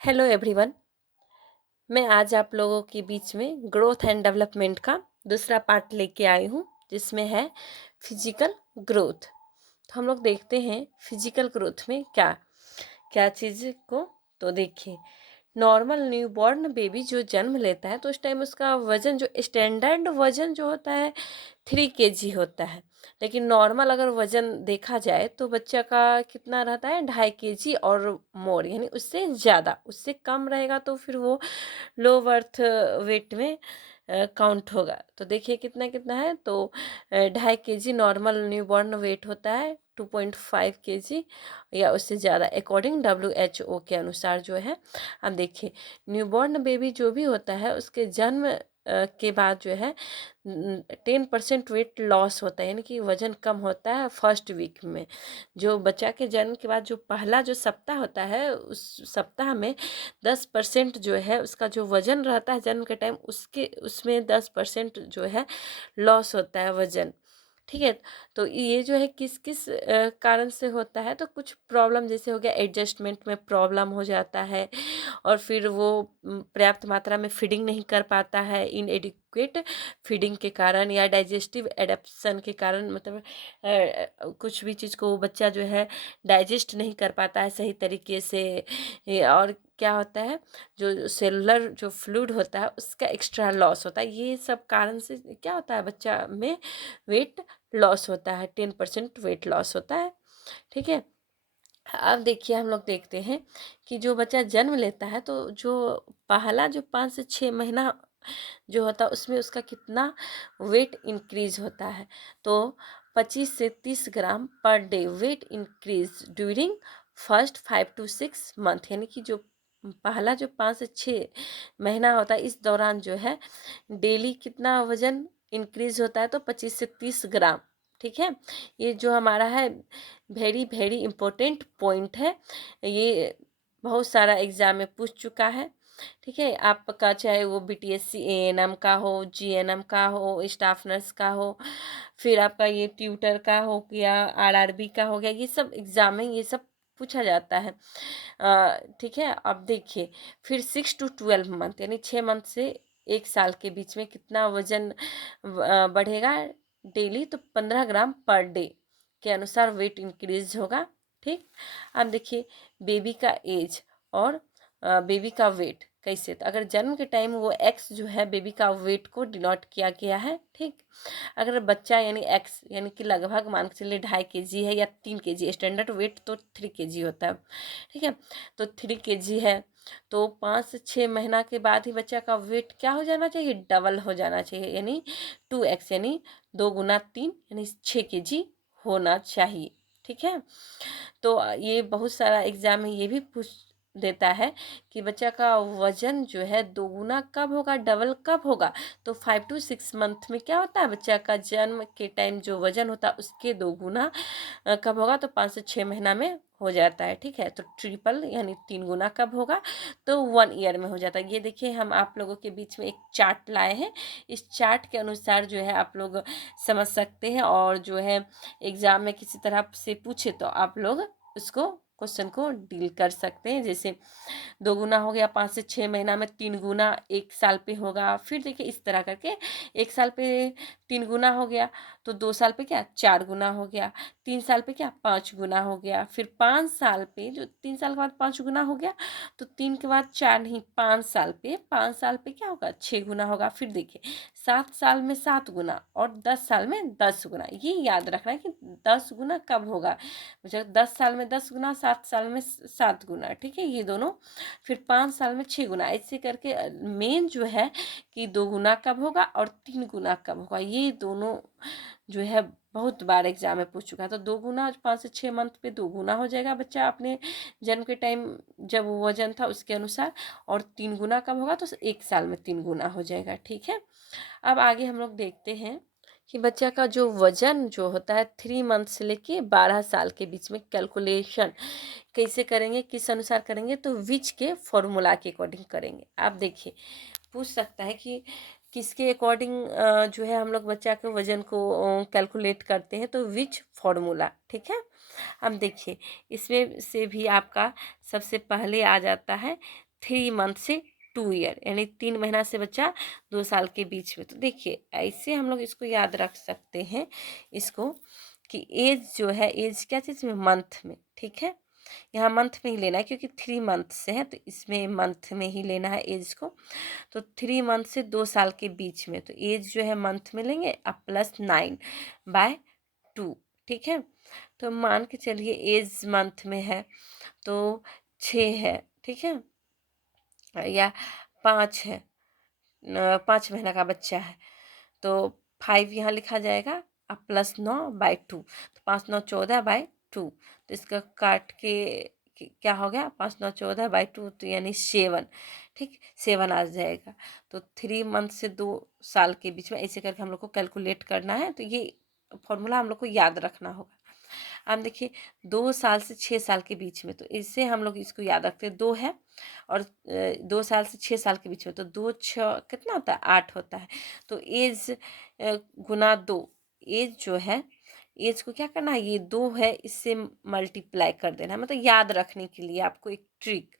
Hello everyone. मैं आज आप लोगों के बीच में ग्रोथ एंड डेवलपमेंट का दूसरा पार्ट लेके आई हूँ, जिसमें है फिजिकल ग्रोथ। तो हम लोग देखते हैं फिजिकल ग्रोथ में क्या क्या चीज़ को। तो देखिए, नॉर्मल न्यूबॉर्न बेबी जो जन्म लेता है तो उस टाइम उसका वज़न, जो स्टैंडर्ड वज़न जो होता है 3 kg होता है। लेकिन नॉर्मल अगर वज़न देखा जाए तो बच्चा का कितना रहता है, 2.5 kg और मोर, यानी उससे ज़्यादा। उससे कम रहेगा तो फिर वो लो बर्थ वेट में काउंट होगा। तो देखिए कितना कितना है, तो 2.5 kg नॉर्मल न्यूबॉर्न वेट होता है, 2.5 kg या उससे ज़्यादा अकॉर्डिंग WHO के अनुसार जो है। अब देखिए, न्यूबॉर्न बेबी जो भी होता है उसके जन्म के बाद जो है 10% वेट लॉस होता है, यानी कि वजन कम होता है फर्स्ट वीक में। जो बच्चा के जन्म के बाद जो पहला जो सप्ताह होता है, उस सप्ताह में 10% जो है उसका जो वजन रहता है जन्म के टाइम, उसके उसमें 10% जो है लॉस होता है वजन। ठीक है। तो ये जो है किस किस कारण से होता है, तो कुछ प्रॉब्लम जैसे हो गया, एडजस्टमेंट में प्रॉब्लम हो जाता है, और फिर वो पर्याप्त मात्रा में फीडिंग नहीं कर पाता है, इनएडिक्वेट फीडिंग के कारण, या डाइजेस्टिव एडेप्शन के कारण, मतलब कुछ भी चीज़ को वो बच्चा जो है डाइजेस्ट नहीं कर पाता है सही तरीके से। और क्या होता है, जो सेलुलर जो फ्लूइड होता है उसका एक्स्ट्रा लॉस होता है। ये सब कारण से क्या होता है, बच्चा में वेट लॉस होता है, 10% वेट लॉस होता है। ठीक है। अब देखिए, हम लोग देखते हैं कि जो बच्चा जन्म लेता है तो जो पहला जो 5 से 6 महीना जो होता है उसमें उसका कितना वेट इंक्रीज होता है, तो 25 से 30 gram per day weight increase during first 5 to 6 month, यानी कि जो पहला जो 5 से 6 महीना होता है इस दौरान जो है डेली कितना वजन इंक्रीज होता है, तो 25 से 30 ग्राम। ठीक है। ये जो हमारा है वेरी वेरी इम्पोर्टेंट पॉइंट है। ये बहुत सारा एग्जाम में पूछ चुका है। ठीक है। आपका चाहे वो BTSC ANM का हो, GNM का हो, स्टाफ नर्स का हो, फिर आपका ये ट्यूटर का हो गया, RRB का हो गया, ये सब एग्जाम में ये सब पूछा जाता है। ठीक है। अब देखिए, फिर 6 to 12 मंथ, यानी 6 मंथ से 1 साल के बीच में कितना वजन बढ़ेगा डेली, तो 15 ग्राम पर डे के अनुसार वेट इंक्रीज होगा। ठीक। अब देखिए, बेबी का एज और बेबी का वेट कैसे, तो अगर जन्म के टाइम वो एक्स जो है बेबी का वेट को डिनोट किया गया है। ठीक। अगर बच्चा यानी एक्स यानी कि लगभग मान के चलिए 2.5 kg है या 3 kg, स्टैंडर्ड वेट तो 3 kg होता है। ठीक है। तो 3 kg है, तो 5 से 6 महीना के बाद ही बच्चा का वेट क्या हो जाना चाहिए, डबल हो जाना चाहिए, यानी 2x, यानी 2 गुना 3, यानी 6 kg होना चाहिए। ठीक है। तो ये बहुत सारा एग्जाम में ये भी पूछ देता है कि बच्चा का वजन जो है दोगुना कब होगा, डबल कब होगा, तो 5 to 6 मंथ में क्या होता है, बच्चा का जन्म के टाइम जो वजन होता है उसके दोगुना कब होगा, तो 5 से 6 महीना में हो जाता है। ठीक है। तो ट्रिपल यानी 3 गुना कब होगा, तो 1 ईयर में हो जाता है। ये देखिए, हम आप लोगों के बीच में एक चार्ट लाए हैं। इस चार्ट के अनुसार जो है आप लोग समझ सकते हैं, और जो है एग्जाम में किसी तरह से पूछे तो आप लोग उसको क्वेश्चन को डील कर सकते हैं। जैसे 2 गुना हो गया 5 से 6 महीना में, 3 गुना 1 साल पे होगा, फिर देखिए इस तरह करके 1 साल पे 3 गुना हो गया, तो 2 साल पे क्या 4 गुना हो गया, 3 साल पे क्या 5 गुना हो गया, फिर 5 साल पे जो 3 साल के बाद 5 गुना हो गया, तो 3 के बाद 4 नहीं, 5 साल पे 5 साल पे क्या होगा 6 गुना होगा। फिर देखिए 7 साल में 7 गुना और 10 साल में 10 गुना। ये याद रखना है कि 10 गुना कब होगा, मुझे 10 साल में 10 गुना, 7 साल में 7 गुना। ठीक है। ये दोनों फिर 5 साल में 6 गुना, ऐसे करके मेन जो है कि 2 गुना कब होगा और 3 गुना कब होगा, ये दोनों जो है बहुत बार एग्जाम में पूछ चुका है। तो 2 गुना 5 से 6 मंथ पे 2 गुना हो जाएगा बच्चा अपने जन्म के टाइम जब वो वजन था उसके अनुसार, और 3 गुना कब होगा, तो 1 साल में 3 गुना हो जाएगा। ठीक है। अब आगे हम लोग देखते हैं कि बच्चा का जो वजन जो होता है 3 मंथ से लेके 12 साल के बीच में कैलकुलेशन कैसे करेंगे, किस अनुसार करेंगे, तो विच के फॉर्मूला के अकॉर्डिंग करेंगे। आप देखिए, पूछ सकता है कि किसके अकॉर्डिंग जो है हम लोग बच्चा के वजन को कैलकुलेट करते हैं, तो विच फॉर्मूला। ठीक है। अब देखिए, इसमें से भी आपका सबसे पहले आ जाता है 3 मंथ से 2 ईयर, यानी 3 महीना से बच्चा 2 साल के बीच में। तो देखिए ऐसे हम लोग इसको याद रख सकते हैं इसको, कि एज जो है, एज क्या चीज़ में, मंथ में, ठीक है। यहाँ मंथ में ही लेना है क्योंकि 3 मंथ से है, तो इसमें मंथ में ही लेना है एज को। तो 3 मंथ से 2 साल के बीच में, तो एज जो है मंथ में लेंगे, अब +9/2, ठीक है। तो मान के चलिए एज मंथ में है तो 6 है, ठीक है, या 5 है, 5 महीना का बच्चा है तो 5 यहाँ लिखा जाएगा, अब +9/2, तो 5×9 = 14/2। तो इसका काट के क्या हो गया, 5×9 = 14/2, तो यानी 7, ठीक, 7 आ जाएगा। तो 3 मंथ से 2 साल के बीच में ऐसे करके हम लोग को कैलकुलेट करना है। तो ये फॉर्मूला हम लोग को याद रखना होगा। अब देखिए 2 साल से 6 साल के बीच में, तो इससे हम लोग इसको याद रखते हैं, 2 है और 2 साल से 6 साल के बीच में, तो 2 6 कितना होता है, 8 होता है। तो एज गुना 2, एज जो है, एज को क्या करना है, ये 2 है, इससे मल्टीप्लाई कर देना है। मतलब याद रखने के लिए आपको एक ट्रिक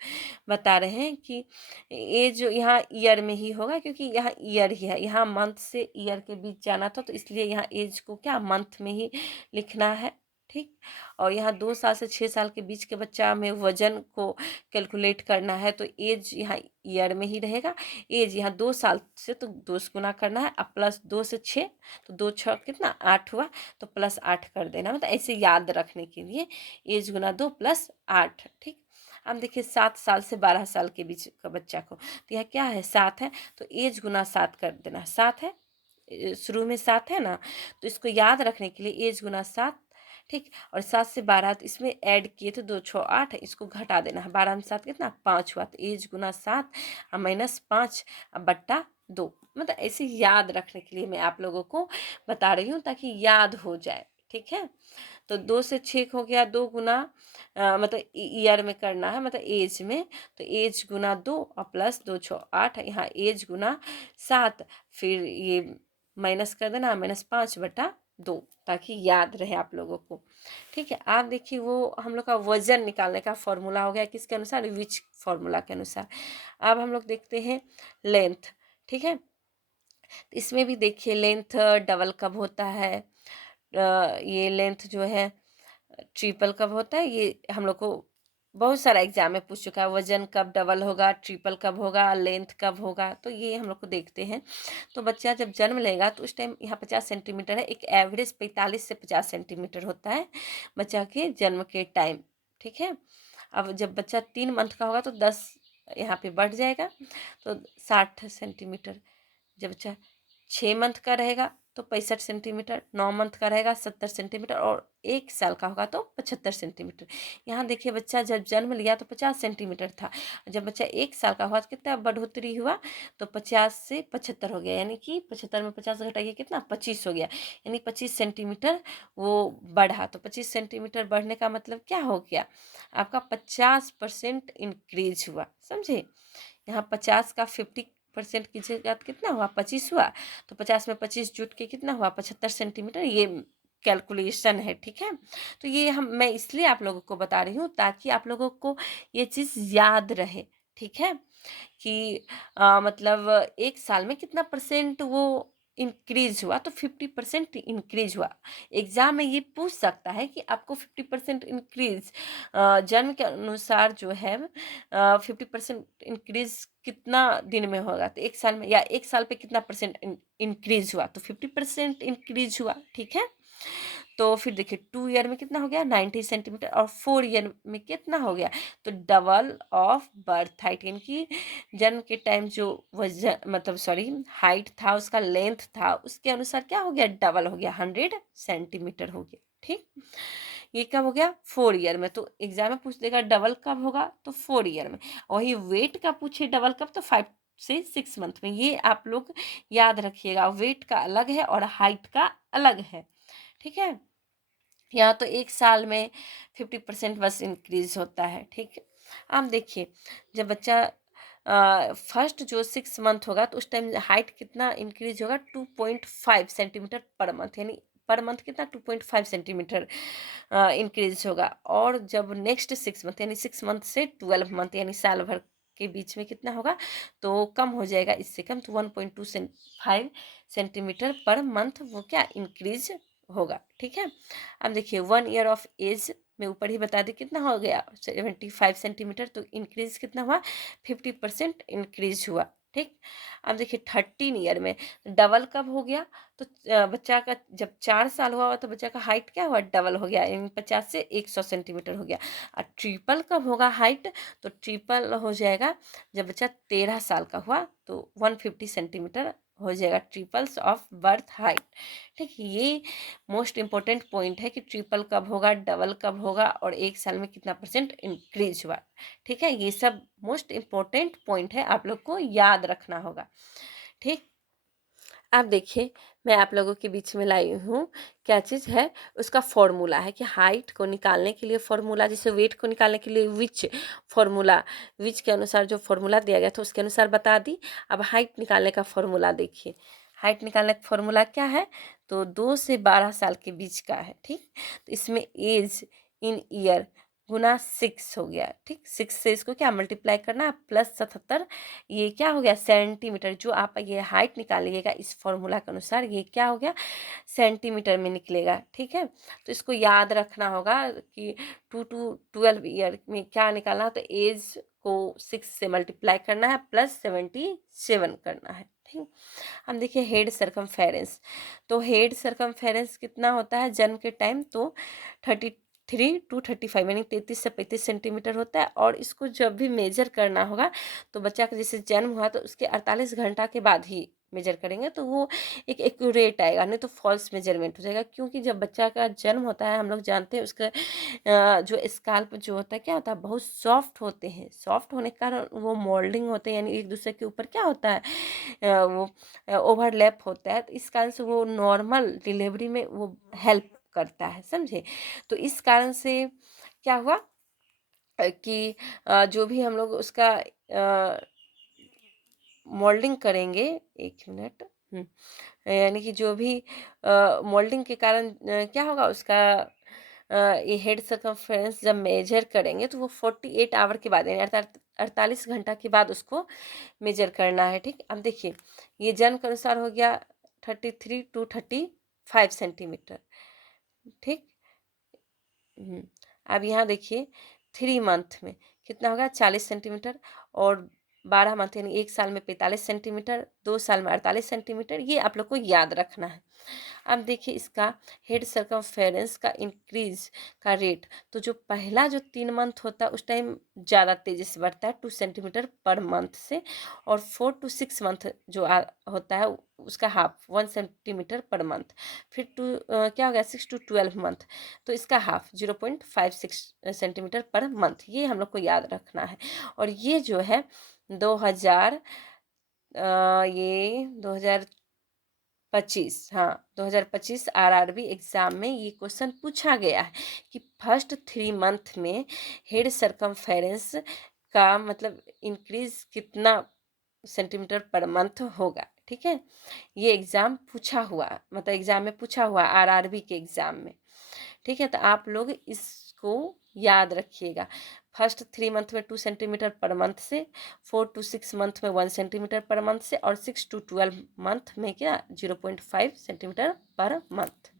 बता रहे हैं कि एज जो यहाँ ईयर में ही होगा, क्योंकि यहाँ ईयर ही है, यहाँ मंथ से ईयर के बीच जाना था, तो इसलिए यहाँ एज को क्या मंथ में ही लिखना है, ठीक। और यहाँ 2 साल से 6 साल के बीच के बच्चा में वजन को कैलकुलेट करना है, तो एज यहाँ ईयर में ही रहेगा। एज यहाँ 2 साल से, तो 2 से गुना करना है, अब +2 से 6, तो 2 6 कितना, 8 हुआ, तो +8 कर देना। मतलब ऐसे याद रखने के लिए एज गुना 2 +8, ठीक। अब देखिए 7 साल से 12 साल के बीच का बच्चा को, तो यहाँ क्या है, 7 है, तो एज गुना 7 कर देना। 7 है, शुरू में 7 है ना, तो इसको याद रखने के लिए एज गुना 7, ठीक। और 7 से 12, तो इसमें ऐड किए थे, 2 6 8 है, इसको घटा देना है। 12 में 7 कितना, 5 हुआ, तो एज गुना 7 और -5 बट्टा 2। मतलब ऐसे याद रखने के लिए मैं आप लोगों को बता रही हूँ, ताकि याद हो जाए, ठीक है। तो 2 से 6 हो गया, 2 गुना मतलब ईयर में करना है, मतलब एज में, तो एज गुना 2 और +2 6 8, यहाँ एज गुना 7, फिर ये माइनस कर देना, -5/2, ताकि याद रहे आप लोगों को, ठीक है। आप देखिए वो हम लोग का वजन निकालने का फॉर्मूला हो गया, किसके अनुसार, विच फॉर्मूला के अनुसार। अब हम लोग देखते हैं लेंथ, ठीक है। इसमें भी देखिए लेंथ डबल कब होता है, ये लेंथ जो है ट्रिपल कब होता है, ये हम लोग को बहुत सारा एग्जाम में पूछ चुका है। वजन कब डबल होगा, ट्रिपल कब होगा, लेंथ कब होगा, तो ये हम लोग को देखते हैं। तो बच्चा जब जन्म लेगा तो उस टाइम यहाँ 50 सेंटीमीटर है, एक एवरेज 45 से 50 सेंटीमीटर होता है बच्चा के जन्म के टाइम, ठीक है। अब जब बच्चा 3 मंथ का होगा तो 10 यहाँ पे बढ़ जाएगा, तो 60 सेंटीमीटर। जब बच्चा 6 मंथ का रहेगा तो 65 सेंटीमीटर, 9 मंथ का रहेगा 70 सेंटीमीटर, और 1 साल का होगा तो 75 सेंटीमीटर। यहाँ देखिए बच्चा जब जन्म लिया तो 50 सेंटीमीटर था, जब बच्चा 1 साल का हुआ तो कितना बढ़ोतरी हुआ, तो 50 से 75 हो गया, यानी कि 75 में 50 घटाइए कितना, 25 हो गया, यानी 25 सेंटीमीटर वो बढ़ा। तो 25 सेंटीमीटर बढ़ने का मतलब क्या हो गया, आपका 50% इंक्रीज हुआ, समझे। यहाँ 50 का 50% कीजिएगा तो कितना हुआ, 25 हुआ, तो 50 में 25 जुट के कितना हुआ, 75 सेंटीमीटर, ये कैलकुलेशन है, ठीक है। तो ये मैं इसलिए आप लोगों को बता रही हूँ ताकि आप लोगों को ये चीज़ याद रहे, ठीक है, कि मतलब 1 साल में कितना परसेंट वो इंक्रीज हुआ, तो 50% इंक्रीज हुआ। एग्जाम में ये पूछ सकता है कि आपको 50% इंक्रीज जन्म के अनुसार जो है 50% इंक्रीज कितना दिन में होगा, तो 1 साल में, या 1 साल पे कितना परसेंट इंक्रीज हुआ, तो 50% इंक्रीज हुआ, ठीक है। तो फिर देखिए 2 ईयर में कितना हो गया, 90 सेंटीमीटर, और 4 ईयर में कितना हो गया, तो डबल ऑफ बर्थ हाइट, यानी कि जन्म के टाइम जो वजन, मतलब सॉरी, हाइट था, उसका लेंथ था, उसके अनुसार क्या हो गया, डबल हो गया, 100 सेंटीमीटर हो गया, ठीक। ये कब हो गया, 4 ईयर में। तो एग्जाम में पूछ देगा डबल कब होगा, तो 4 ईयर में। वही वेट का पूछे डबल कब, तो 5 से 6 मंथ में। ये आप लोग याद रखिएगा, वेट का अलग है और हाइट का अलग है, ठीक है। यहाँ तो 1 साल में 50% बस इंक्रीज होता है, ठीक है। आप देखिए जब बच्चा फर्स्ट जो 6 मंथ होगा तो उस टाइम हाइट कितना इंक्रीज होगा, 2.5 सेंटीमीटर पर मंथ, यानी पर मंथ कितना, 2.5 सेंटीमीटर इंक्रीज होगा। और जब नेक्स्ट 6 मंथ, यानी 6 मंथ से 12 मंथ, यानी साल भर के बीच में कितना होगा, तो कम हो जाएगा, इससे कम, तो 1.25 सेंटीमीटर पर मंथ वो क्या इंक्रीज होगा। ठीक है, अब देखिए 1 ईयर ऑफ एज में ऊपर ही बता दी कितना हो गया 75 सेंटीमीटर, तो इंक्रीज कितना हुआ 50% इंक्रीज हुआ। ठीक, अब देखिए 13 ईयर में डबल कब हो गया, तो बच्चा का जब 4 साल हुआ तो बच्चा का हाइट क्या हुआ, डबल हो गया, यानी 50 से 100 सेंटीमीटर हो गया। और ट्रिपल कब होगा हाइट, तो ट्रिपल हो जाएगा जब बच्चा 13 साल का हुआ, तो 150 सेंटीमीटर हो जाएगा ट्रिपल्स ऑफ बर्थ हाइट। ठीक, ये मोस्ट इम्पोर्टेंट पॉइंट है कि ट्रिपल कब होगा, डबल कब होगा, और 1 साल में कितना परसेंट इंक्रीज हुआ। ठीक है, ये सब मोस्ट इम्पोर्टेंट पॉइंट है, आप लोग को याद रखना होगा। ठीक, अब देखिए मैं आप लोगों के बीच में लाई हूँ क्या चीज़ है, उसका फॉर्मूला है कि हाइट को निकालने के लिए फॉर्मूला, जैसे वेट को निकालने के लिए विच फॉर्मूला, विच के अनुसार जो फॉर्मूला दिया गया था उसके अनुसार बता दी। अब हाइट निकालने का फॉर्मूला देखिए, हाइट निकालने का फॉर्मूला क्या है, तो 2 से 12 साल के बीच का है। ठीक, तो इसमें एज इन ईयर गुना 6 हो गया। ठीक, 6 से इसको क्या मल्टीप्लाई करना, प्लस 77, ये क्या हो गया सेंटीमीटर। जो आप ये हाइट निकालिएगा इस फॉर्मूला के अनुसार ये क्या हो गया सेंटीमीटर में निकलेगा। ठीक है, तो इसको याद रखना होगा कि 2 to 12 ईयर में क्या निकालना है, तो एज को 6 से मल्टीप्लाई करना है प्लस 77 करना है। ठीक, हम देखिए हेड सरकमफेरेंस, तो हेड सरकमफेरेंस कितना होता है जन्म के टाइम, तो 33 to 35 यानी 33 से 35 सेंटीमीटर होता है। और इसको जब भी मेजर करना होगा तो बच्चा का जैसे जन्म हुआ तो उसके 48 घंटा के बाद ही मेजर करेंगे, तो वो एक एक्यूरेट आएगा, नहीं तो फॉल्स मेजरमेंट हो जाएगा। क्योंकि जब बच्चा का जन्म होता है हम लोग जानते हैं उसका जो स्काल्प जो होता है क्या होता है, बहुत सॉफ्ट होते हैं। सॉफ्ट होने के कारण वो मोल्डिंग होते हैं, यानी एक दूसरे के ऊपर क्या होता है वो ओवरलैप होता है, तो इस कारण से वो नॉर्मल डिलीवरी में वो हेल्प करता है, समझे। तो इस कारण से क्या हुआ कि जो भी हम लोग उसका मोल्डिंग करेंगे, एक मिनट, यानी कि जो भी मोल्डिंग के कारण क्या होगा उसका ये हेड सर्कमफेरेंस जब मेजर करेंगे तो वो 48 आवर के बाद यानी 48 घंटा के बाद उसको मेजर करना है। ठीक, अब देखिए ये जन्म के अनुसार हो गया 33 to 35 सेंटीमीटर। ठीक, अब यहाँ देखिए 3 मंथ में कितना होगा 40 सेंटीमीटर, और 12 मंथ यानी 1 साल में 45 सेंटीमीटर, 2 साल में 48 सेंटीमीटर, ये आप लोग को याद रखना है। अब देखिए इसका हेड सर्कमफेरेंस का इंक्रीज का रेट, तो जो पहला जो 3 मंथ होता है उस टाइम ज़्यादा तेज़ी से बढ़ता है 2 सेंटीमीटर पर मंथ से, और 4 to 6 मंथ जो होता है उसका हाफ 1 सेंटीमीटर पर मंथ। फिर क्या हो गया 6 to 12 मंथ, तो इसका हाफ 0.56 सेंटीमीटर पर मंथ, ये हम लोग को याद रखना है। और ये जो है 2000 ये 2025, हाँ 2025 आरआरबी एग्जाम में ये क्वेश्चन पूछा गया है कि फर्स्ट 3 मंथ में हेड सरकमफेरेंस का मतलब इंक्रीज कितना सेंटीमीटर पर मंथ होगा। ठीक है, ये एग्जाम पूछा हुआ, मतलब एग्जाम में पूछा हुआ आरआरबी के एग्जाम में। ठीक है, तो आप लोग इसको याद रखिएगा। फर्स्ट 3 मंथ में 2 सेंटीमीटर पर मंथ से, 4 to 6 मंथ में 1 सेंटीमीटर पर मंथ से, और 6 to 12 मंथ में क्या 0.5 सेंटीमीटर पर मंथ।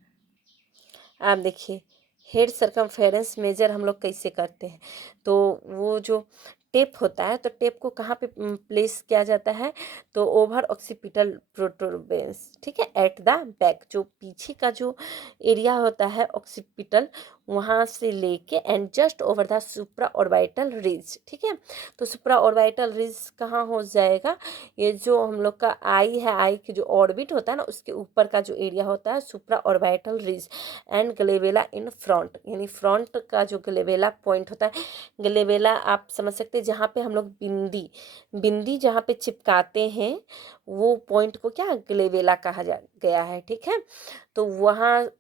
आप देखिए हेड सरकमफेरेंस मेजर हम लोग कैसे करते हैं, तो वो जो टेप होता है तो टेप को कहाँ पे प्लेस किया जाता है, तो ओवर ऑक्सीपिटल प्रोटोबेंस। ठीक है, एट द बैक, जो पीछे का जो एरिया होता है ऑक्सीपिटल, वहाँ से लेके and just over the supra orbital ridge. ठीक है, तो सुप्रा ऑर्बिटल रिज कहाँ हो जाएगा, ये जो हम लोग का आई है, आई की जो ऑर्बिट होता है ना उसके ऊपर का जो एरिया होता है supra orbital ridge and glabella in front, यानी फ्रंट का जो ग्लेवेला पॉइंट होता है, ग्लेवेला आप समझ सकते हैं जहाँ पे हम लोग बिंदी बिंदी जहाँ पे चिपकाते हैं वो पॉइंट को क्या ग्लेवेला कहा जा गया है। ठीक है, तो वहाँ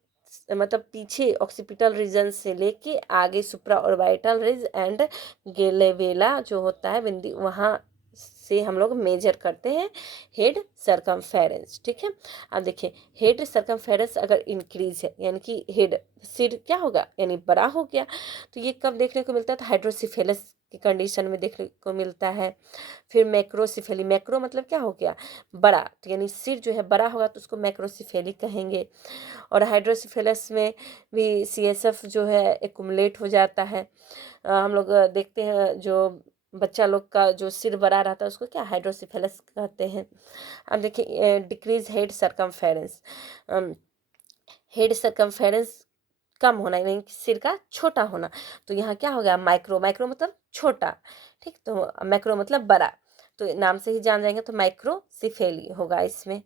मतलब पीछे ऑक्सीपिटल रीजन से लेके आगे सुप्रा ऑर्बिटल रिज एंड ग्लेवेला जो होता है बिंदी, वहाँ से हम लोग मेजर करते हैं हेड सरकमफेरेंस। ठीक है, अब देखिए हेड सरकमफेरेंस अगर इंक्रीज है यानी कि हेड सिर क्या होगा यानी बड़ा हो गया, तो ये कब देखने को मिलता है, तो हाइड्रोसिफेलस की कंडीशन में देखने को मिलता है। फिर मैक्रोसिफेली, मैक्रो मतलब क्या हो गया, बड़ा, तो यानी सिर जो है बड़ा होगा तो उसको मैक्रोसिफेली कहेंगे। और हाइड्रोसिफेलस में भी CSF जो है एक्युमुलेट हो जाता है। हम लोग देखते हैं जो बच्चा लोग का जो सिर बड़ा रहता है उसको क्या हाइड्रोसिफेलस कहते हैं। अब देखिए decrease head circumference, head circumference कम होना यानी कि सिर का छोटा होना, तो यहाँ क्या हो गया माइक्रो, माइक्रो मतलब छोटा, ठीक, तो मैक्रो मतलब बड़ा, तो नाम से ही जान जाएंगे, तो माइक्रोसिफेली होगा इसमें।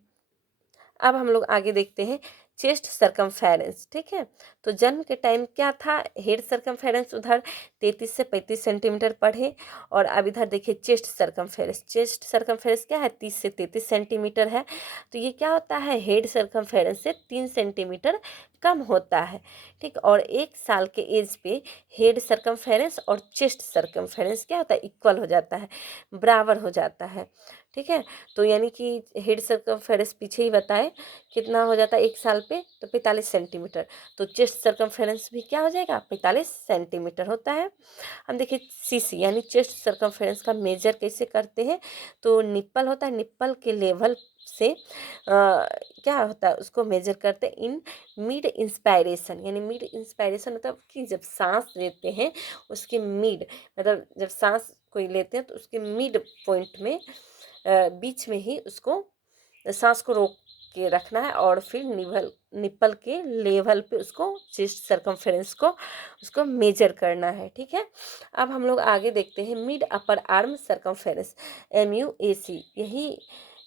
अब हम लोग आगे देखते हैं चेस्ट सरकमफेरेंस, ठीक है। तो जन्म के टाइम क्या था, हेड सरकमफेरेंस उधर 33 से 35 सेंटीमीटर पढ़े, और अब इधर देखिए चेस्ट सरकमफेरेंस, चेस्ट सरकमफेरेंस क्या है 30 से 33 सेंटीमीटर है, तो ये क्या होता है हेड सरकमफेरेंस से 3 सेंटीमीटर कम होता है, ठीक। और 1 साल के एज पे हेड सरकमफेरेंस और चेस्ट सरकमफेरेंस क्या होता है इक्वल हो जाता है, बराबर हो जाता है, ठीक है। तो यानी कि हेड सरकमफेरेंस पीछे ही बताए कितना हो जाता है 1 साल पे, तो 45 सेंटीमीटर, तो चेस्ट सरकमफेरेंस भी क्या हो जाएगा 45 सेंटीमीटर होता है। हम देखिए CC यानी चेस्ट सरकमफेरेंस का मेजर कैसे करते हैं, तो निप्पल होता है, निप्पल के लेवल से क्या होता है उसको मेजर करते हैं इन मिड इंस्पायरेशन, यानी मिड इंस्पायरेशन मतलब कि जब सांस लेते हैं उसके मिड, मतलब जब सांस कोई लेते हैं तो उसके मिड पॉइंट में बीच में ही उसको सांस को रोक के रखना है, और फिर निप्पल के लेवल पे उसको चेस्ट सरकमफेरेंस को उसको मेजर करना है, ठीक है। अब हम लोग आगे देखते हैं mid upper arm circumference, MUAC, यही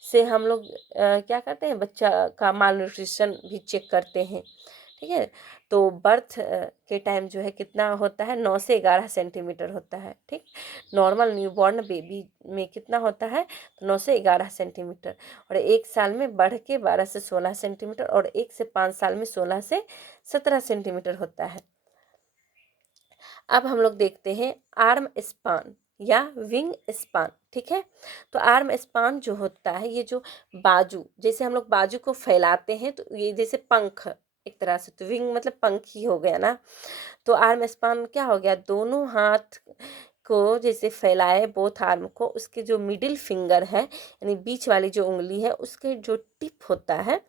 से हम लोग क्या करते हैं बच्चा का माल न्यूट्रिशन भी चेक करते हैं, ठीक है। तो बर्थ के टाइम जो है कितना होता है 9 से 11 सेंटीमीटर होता है, ठीक। नॉर्मल न्यूबॉर्न बेबी में कितना होता है, तो 9 से 11 सेंटीमीटर, और 1 साल में बढ़ के 12 से 16 सेंटीमीटर, और 1 से 5 साल में 16 से 17 सेंटीमीटर होता है। अब हम लोग देखते हैं आर्म स्पान या विंग स्पान, ठीक है। तो आर्म स्पान जो होता है, ये जो बाजू, जैसे हम लोग बाजू को फैलाते हैं तो ये जैसे पंख एक तरह से, तो विंग मतलब पंख ही हो गया ना, तो आर्म स्पान क्या हो गया, दोनों हाथ को जैसे फैलाए बोथ आर्म को, उसके जो मिडिल फिंगर है यानी बीच वाली जो उंगली है उसके जो टिप होता है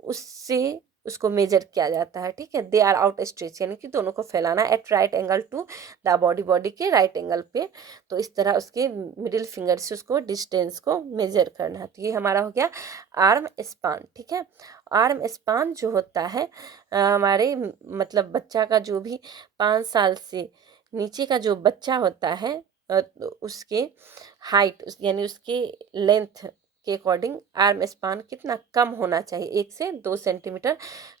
उससे उसको मेजर किया जाता है, ठीक है। दे आर आउट स्ट्रेच यानी कि दोनों को फैलाना at right angle to the body, body के राइट एंगल पे, तो इस तरह उसके मिडिल फिंगर से उसको डिस्टेंस को मेजर करना है, तो ये हमारा हो गया आर्म स्पान, ठीक है। आर्म स्पान जो होता है हमारे मतलब बच्चा का जो भी 5 साल से नीचे का जो बच्चा होता है तो उसके हाइट यानी उसके लेंथ के अकॉर्डिंग आर्म स्पान कितना कम होना चाहिए, 1 से 2 सेंटीमीटर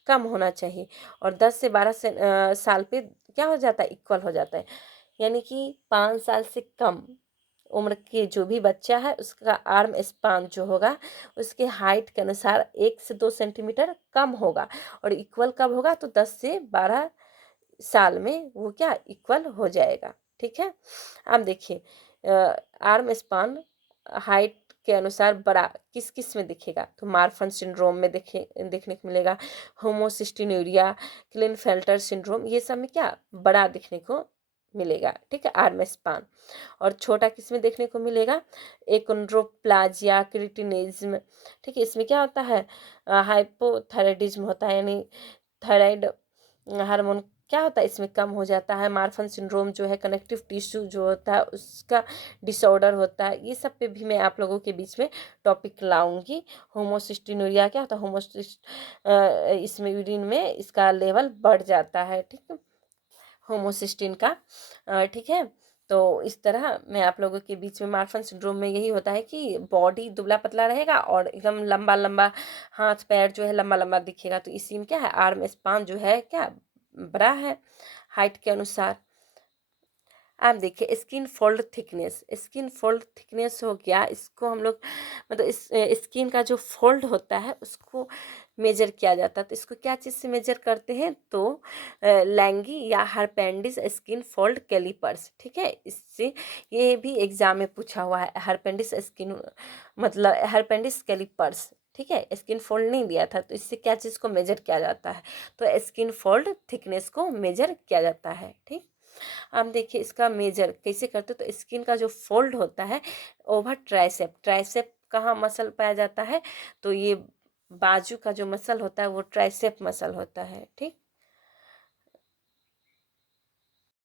कम होना चाहिए, और 10 से 12 साल पे क्या हो जाता है इक्वल हो जाता है, यानी कि 5 साल से कम उम्र के जो भी बच्चा है उसका आर्म स्पान जो होगा उसके हाइट के अनुसार 1 से 2 सेंटीमीटर कम होगा, और इक्वल कब होगा, तो 10 से 12 साल में वो क्या इक्वल हो जाएगा, ठीक है। अब देखिए आर्म स्पान हाइट के अनुसार बड़ा किस किस में दिखेगा, तो मार्फन सिंड्रोम में देखने को मिलेगा, होमोसिस्टिन्यूरिया, क्लिनफेल्टर सिंड्रोम, ये सब में क्या बड़ा दिखने को मिलेगा, ठीक है आर्म स्पान। और छोटा किस में देखने को मिलेगा, एकोन्ड्रोप्लाजिया, क्रिटिनिज्म, ठीक है, इसमें क्या होता है हाइपोथायराइडिज्म होता है, यानी थायराइड हार्मोन क्या होता है इसमें कम हो जाता है, मार्फन सिंड्रोम जो है कनेक्टिव टिश्यू जो होता है उसका डिसऑर्डर होता है, ये सब पे भी मैं आप लोगों के बीच में टॉपिक लाऊंगी। होमोसिस्टिनुरिया क्या होता है, इसमें यूरिन में इसका लेवल बढ़ जाता है, ठीक है होमोसिस्टिन का, ठीक है। तो इस तरह मैं आप लोगों के बीच में मार्फन सिंड्रोम में यही होता है कि बॉडी दुबला पतला रहेगा और एकदम लंबा लंबा हाथ पैर जो है लंबा लंबा दिखेगा, तो इसी में क्या है आर्म स्पान जो है क्या बड़ा है हाइट के अनुसार। आप देखिए skin fold thickness, skin fold thickness हो गया, इसको हम लोग मतलब इस स्किन का जो फोल्ड होता है उसको मेजर किया जाता है, तो इसको क्या चीज़ से मेजर करते हैं, तो लैंगी या हरपेंडिस स्किन फोल्ड कैलिपर्स, ठीक है। इससे ये भी एग्जाम में पूछा हुआ है, हरपेंडिस स्किन मतलब हरपेंडिस कैलिपर्स, ठीक है, स्किन फोल्ड नहीं दिया था, तो इससे क्या चीज़ को मेजर किया जाता है, तो स्किन फोल्ड थिकनेस को मेजर किया जाता है, ठीक। हम देखिए इसका मेजर कैसे करते, तो स्किन का जो फोल्ड होता है ओवर ट्राइसेप, ट्राइसेप कहाँ मसल पाया जाता है, तो ये बाजू का जो मसल होता है वो ट्राइसेप मसल होता है। ठीक,